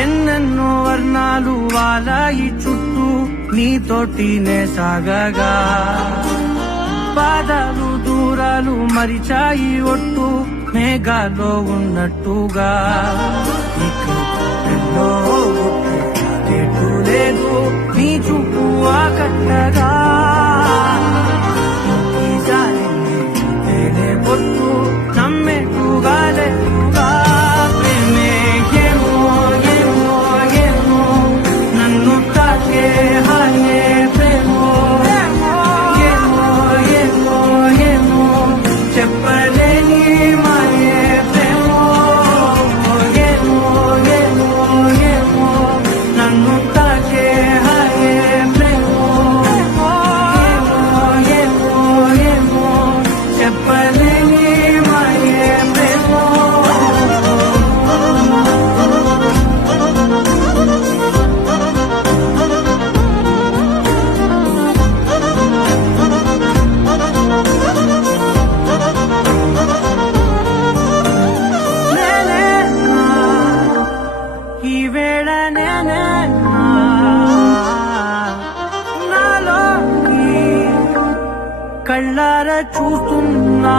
ఎన్నెన్నో వర్ణాలు వాలాయి చుట్టూ నీతోటినే సాగగా పాదాలు దూరాలు మరిచాయి ఒట్టు మేఘాలో ఉన్నట్టుగా లేదు నీ చూపు ఆకట్టగా పొట్టు నమ్మేట్టుగా లేటుగా ప్రేమే ఏమో ఏమో ఏమో నన్ను తాకే హాయే ప్రేమో ఏమో ఏమో ఏమో చెప్పలేని మాయే ప్రేమో ఏమో ఏమో ఏమో నన్ను తాకే హాయే ప్రేమో ఏమో ఏమో చెప్పలేని మాయే ప్రేమో ఈ వేళ నేనే నాలోకి కళ్ళారా చూస్తున్నా